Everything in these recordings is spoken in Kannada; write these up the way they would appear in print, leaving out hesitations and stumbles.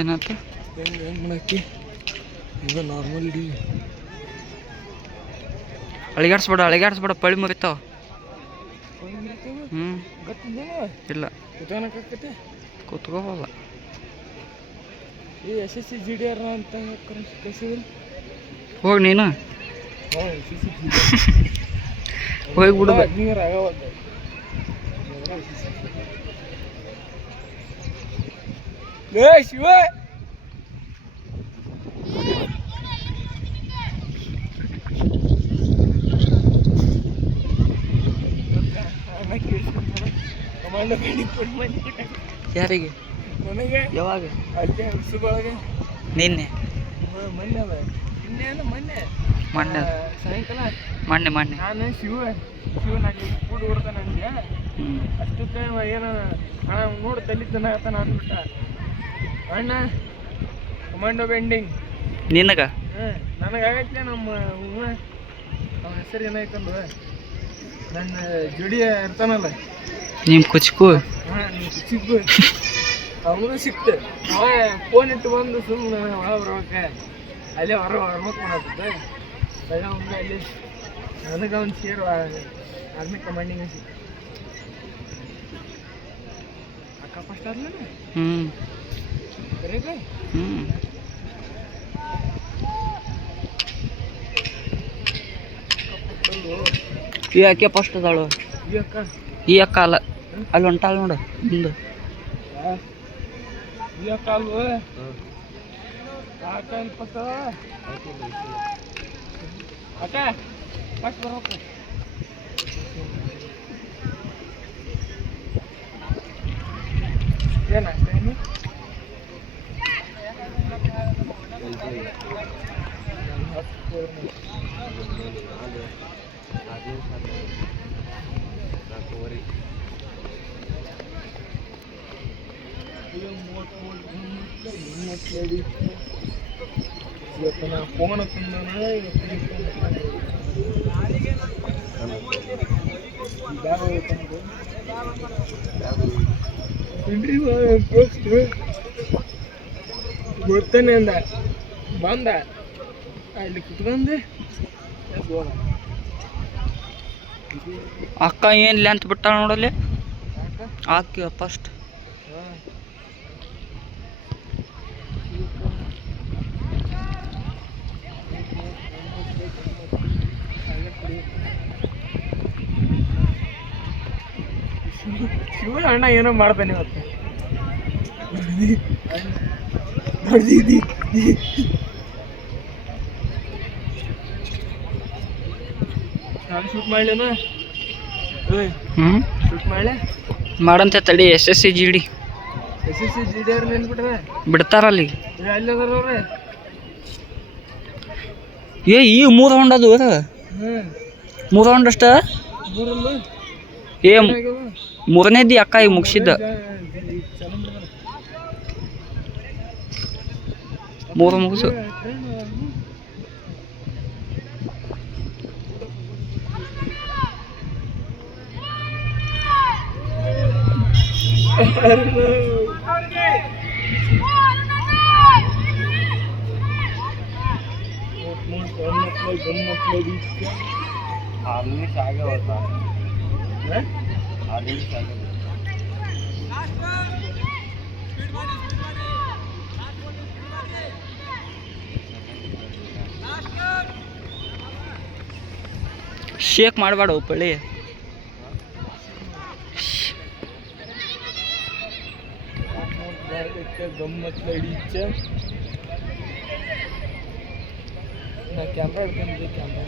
ಏನಾಯ್ತು ಮಾಡಕ್ಕೆ ಈಗ ನಾರ್ಮಲ್ ಇಡೀ ಅಳಿಗಾಡ್ಸ್ಬೇಡ ಪಳಿ ಮುರಿತಾವ. ಇಲ್ಲ ಕೂತ್ಕೋಬಲ್ಲ. ಈ S S C G D R ಅಂತ ಹೋಗಿ ನೀನು ಹೋಗಿ ಬಿಡು. ನೀರು ಆಗವಲ್ಲ ಶಿವ ಯಾರಿಗೆ ನನಗೆ ಯಾವಾಗ ಅಲ್ಲೇ ಉಸುಗೊಳಗೆ ನಿನ್ನೆ ಮೊನ್ನೆ ಅದ ಮೊನ್ನೆ ಸಾಯಂಕಾಲ ಮೊನ್ನೆ ನಾನು ಶಿವ ನಾನು ಕೂಡಿ ಹೊಡ್ತಾನೆ ಅಂದೆ. ಅಷ್ಟಕ್ಕೆ ಏನು ಅಣ್ಣ ನೋಡಿ ತಲ್ಲಿದ್ದಾನ ಆತನ ಅಂದ್ಬಿಟ್ಟ. ಅಣ್ಣ ಕಮಾಂಡೋ ಬೆಂಡಿಂಗ್ ನಿನಗ ನನಗಾಗೈತೆ. ನಮ್ಮ ಅವನ ಹೆಸರು ಏನಾಯ್ತಂದು ನನ್ನ ಜೋಡಿ ಇರ್ತಾನಲ್ಲ ನಿಮ್ಮ ಕುಚ್ಕು ನಿಮ್ಮ ಕುಚಿಗೂ ಅವನು ಸಿಕ್ತು. ಅವ ಫೋನ್ ಇಟ್ಟು ಬಂದು ಸುಮ್ಮನೆ ಒಳ ಬರ್ಬೇಕೆ ಅಲ್ಲೇ ಹೊರಮಕ್ ಮಾಡತ್ತೆ. ಅವ್ನಿಗೆ ಅಲ್ಲಿ ನನಗೆ ಅವ್ನು ಸೇರು ಆರ್ಮಿ ಕಮಾಂಡಿಂಗ್ ಸಿಕ್ತು. ಅಕ್ಕ ಫಸ್ಟ್ ಆದ್ಲ ಬರೇಗ ಈ ಅಕ್ಕೆ ಫಸ್ಟ್ ಅದಾಳು. ಈ ಅಕ್ಕ ಅಲ್ಲ, ಅಲ್ಲಿ ಹೊಂಟಾಳ ನೋಡು ಮುಂದೆ. ಈ ಅಕ್ಕ ಅಲ್ವ ಅಕ್ಕ ಇಲ್ಲಿ ಫಸ್ಟ್ ಅಕ್ಕ ಫಸ್ಟ್ ಬರ್ಬೇಕು. ಏನಾಗ್ತೇನು ಫೋನ್ ಗೊತ್ತಾನೆ ಅಂದ ಬಂದ ಅಲ್ಲಿ ಕುತ್ಕೊಂಡೆ. ಅಕ್ಕ ಏನು ಲೆಂತ್ ಬಿಟ್ಟಾಳ ನೋಡಲ್ಲಿ. ಹಾಕಿ ಫಸ್ಟ್ ಶಿವನ ಅಣ್ಣ ಏನೋ ಮಾಡ್ತಾನೆ ಇವತ್ತು. ನೋಡ್ದಿ ನಾನು ಶೂಟ್ ಮಾಡ್ಲೇನ? ಶೂಟ್ ಮಾಡ್ಲೆ ಮಾಡಂತೆ ತಡಿ. SSC GD SSC GD ಅವ್ರು ನೆನ್ಬಿಟ್ರೆ ಬಿಡ್ತಾರಲ್ಲಿ. ಅಲ್ಲಿ ಅದಾರ ಅವ್ರೆ. ಏ ಈ 3 ರೌಂಡ್ ಅದು 3 ರೌಂಡ್ ಅಷ್ಟ. ಏ 3ನೇದ್ದು ಅಕ್ಕ ಈಗ ಮುಗಿಸಿದ್ದ. 3 ಮುಗಿಸು. ಶೇಕ್ ಮಾಡಬೇಡ ಉಪ್ಪಳ್ಳಿ. ಗಮ್ಮತ್ ಹಿಡಿಚ ನಾ ಕ್ಯಾಮ್ರಾ ಹಿಡ್ಕೊಂಡಿದ್ದೆ. ಕ್ಯಾಮ್ರಾ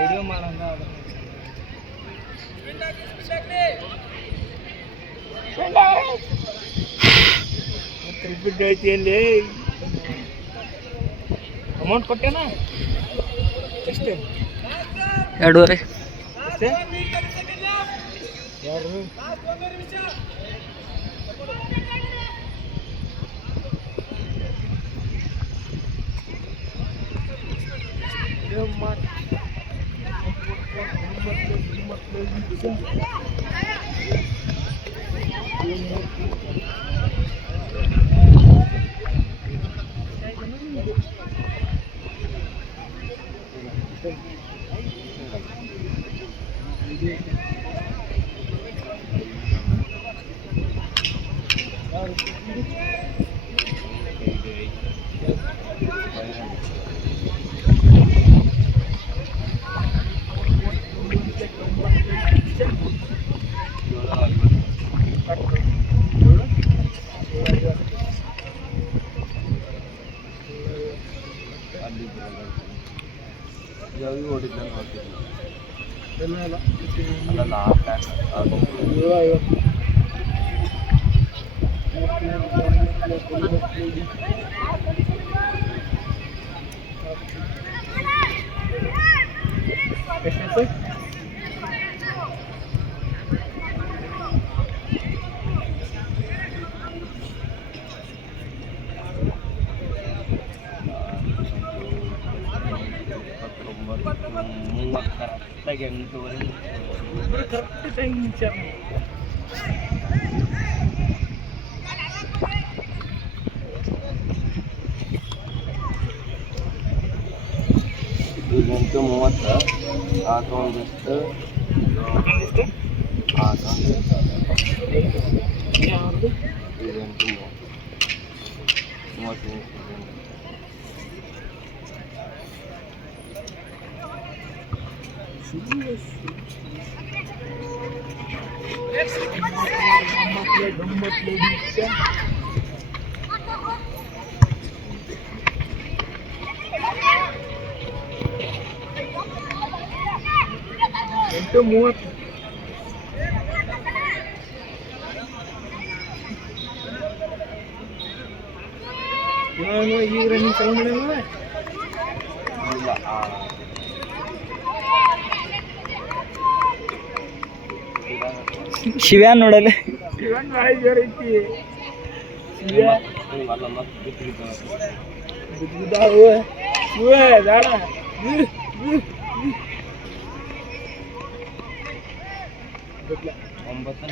ವಿಡಿಯೋ ಮಾಡೋಣ. ರಿಪೀಟ್ ಹೇಳ್ತೀನಿ. ಅಮೌಂಟ್ ಕೊಟ್ಟೇನಾ? ಎಷ್ಟೇ? 2.5. ಅಷ್ಟೇ? ಯಾರು? ಕರೆಕ್ಟ್ ಟೈಮ್ ವಿಚಾರ. ಗಂಟು 30 ಹಾಕೊಂಡಷ್ಟು ಯಾವುದು? 30 8:30. ನಾನು ಈಗ ರನ್ನಿಂಗ್ ಚಾಲು ಮಾಡಿಲ್ಲ. ಶಿವ್ಯಾನ್ ನೋಡಲ್ಲ. ಶಿವನ್ ಭಾಳ ಜೋರ್ ಐತಿ. ಶಿವ ಬಿದ್ದಾವು ಶಿವ ಬೇಡ. ಒಂಬತ್ತು